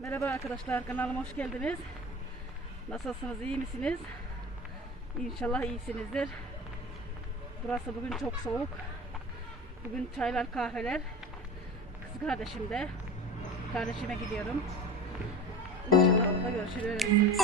Merhaba arkadaşlar kanalıma hoş geldiniz. Nasılsınız iyi misiniz? İnşallah iyisinizdir. Burası bugün çok soğuk. Bugün çaylar kahveler. Kız kardeşim de. Kardeşime gidiyorum. İnşallah orada görüşürüz.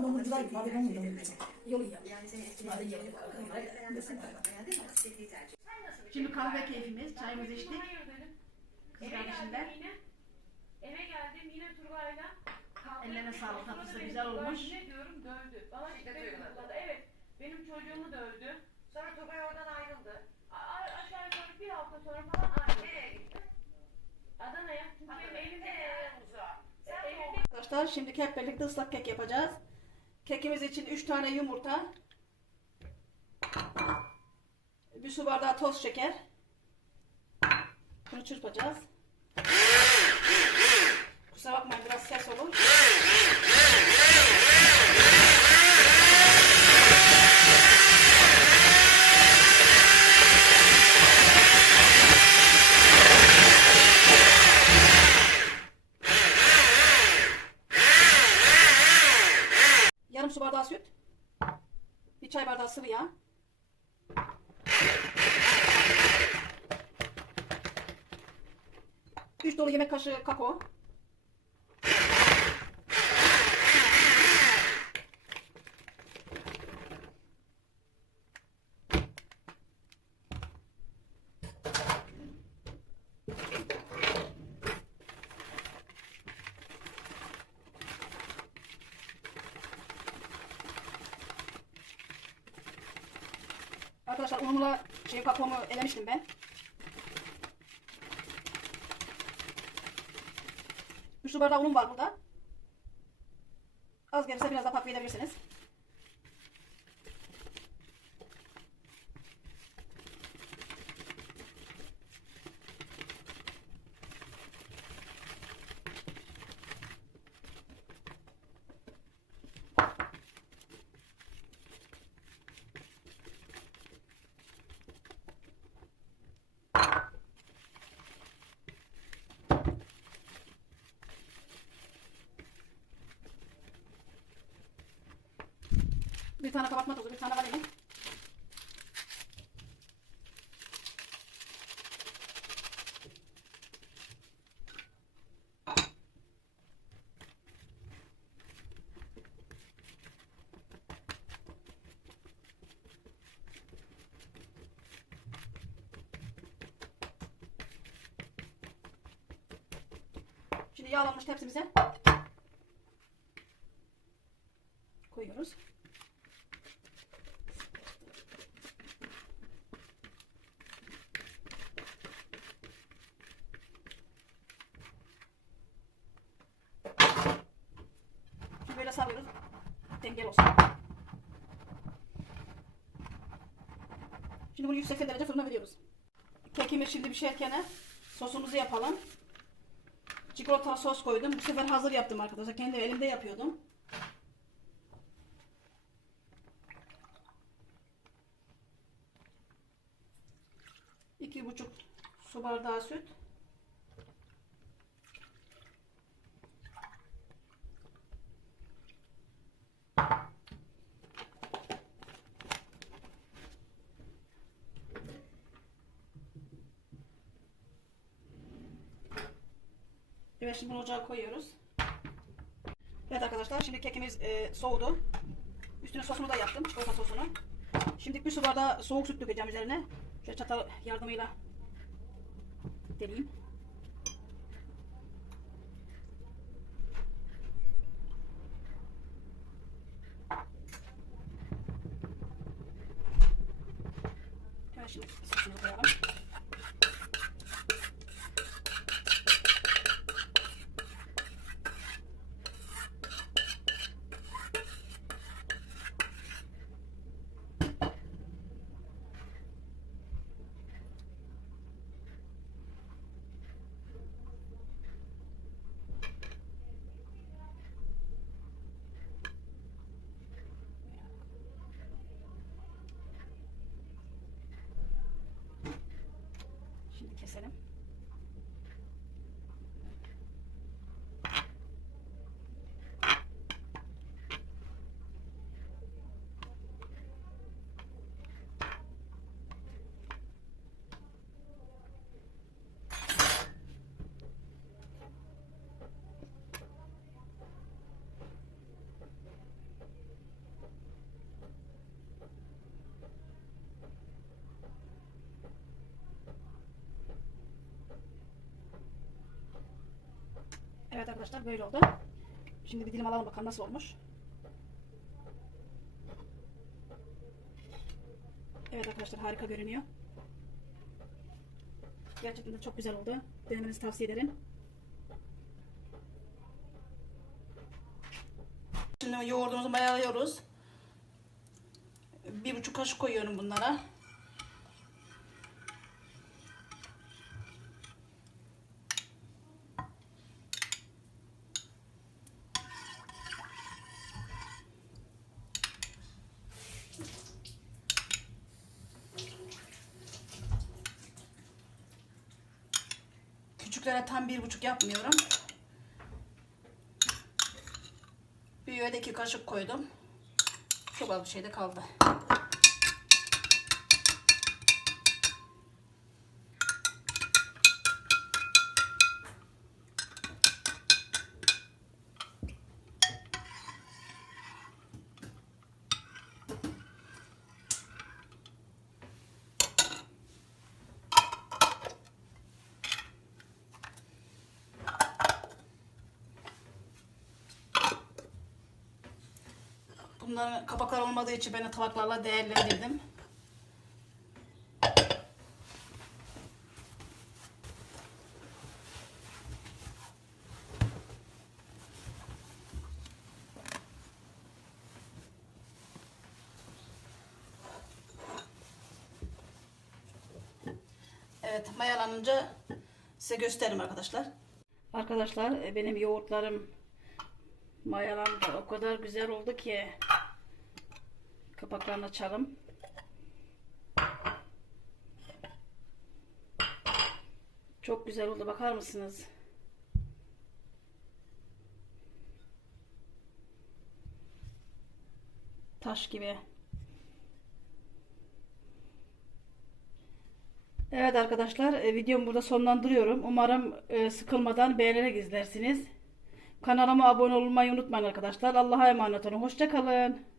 Baksana domuzcular gibi abi domuz domuz. Şimdi kahve keyfimiz. Çayımızı içtik. Kız Eve kardeşimden. Eve geldim yine Turgay'la. Ellerine sağlık, tatlısı güzel olmuş. Diyorum dövdü. Bana. Evet. Benim çocuğumu dövdü. Sonra Turgay oradan ayrıldı. Aşağı yukarı bir hafta sonra falan ayrıldı. Nereye gitti? Adana'ya. Çünkü benim evimde Arkadaşlar şimdi hep birlikte ıslak kek yapacağız. Kekimiz için 3 tane yumurta. Bir su bardağı toz şeker. Bunu çırpacağız. Kusura bakmayın biraz ses olur. Yarım su bardağı süt. Bir çay bardağı sıvı yağ. Üç dolu yemek kaşığı kakao. Arkadaşlar unumla şey kakaomu elemiştim ben. Su bardağı unum var burada. Az gelirse biraz daha takviye edebilirsiniz. Bir tane kabartma tozu, bir tane vanilin. Şimdi yağlanmış tepsimize koyuyoruz. Olsun. Şimdi bunu 180 derece fırına veriyoruz. Kekimiz şimdi pişerken sosumuzu yapalım. Çikolatalı sos koydum. Bu sefer hazır yaptım arkadaşlar. Kendi elimde yapıyordum. İki buçuk su bardağı süt. Evet şimdi bunu ocağa koyuyoruz. Evet arkadaşlar şimdi kekimiz e, soğudu. Üstüne sosunu da yaptım. Çikolata sosunu. Şimdi bir su bardağı soğuk süt dökeceğim üzerine. Şöyle çatal yardımıyla deleyim. Evet şimdi sosunu koyalım. Arkadaşlar böyle oldu. Şimdi bir dilim alalım bakalım nasıl olmuş. Evet arkadaşlar harika görünüyor. Gerçekten de çok güzel oldu. Denemenizi tavsiye ederim. Şimdi yoğurdumuzu mayalıyoruz. Bir buçuk kaşık koyuyorum bunlara. Küçüklere tam bir buçuk yapmıyorum. Büyüğe de iki kaşık koydum. Çok az bir şey de kaldı. Bunların kapaklar olmadığı için ben de tabaklarla değerlendirdim. Evet mayalanınca size gösteririm arkadaşlar. Arkadaşlar e, benim yoğurtlarım mayalandı. O kadar güzel oldu ki kapaklarını açalım. Çok güzel oldu. Bakar mısınız? Taş gibi. Evet arkadaşlar e, videomu burada sonlandırıyorum. Umarım e, sıkılmadan beğenerek izlersiniz. Kanalıma abone olmayı unutmayın arkadaşlar. Allah'a emanet olun. Hoşçakalın.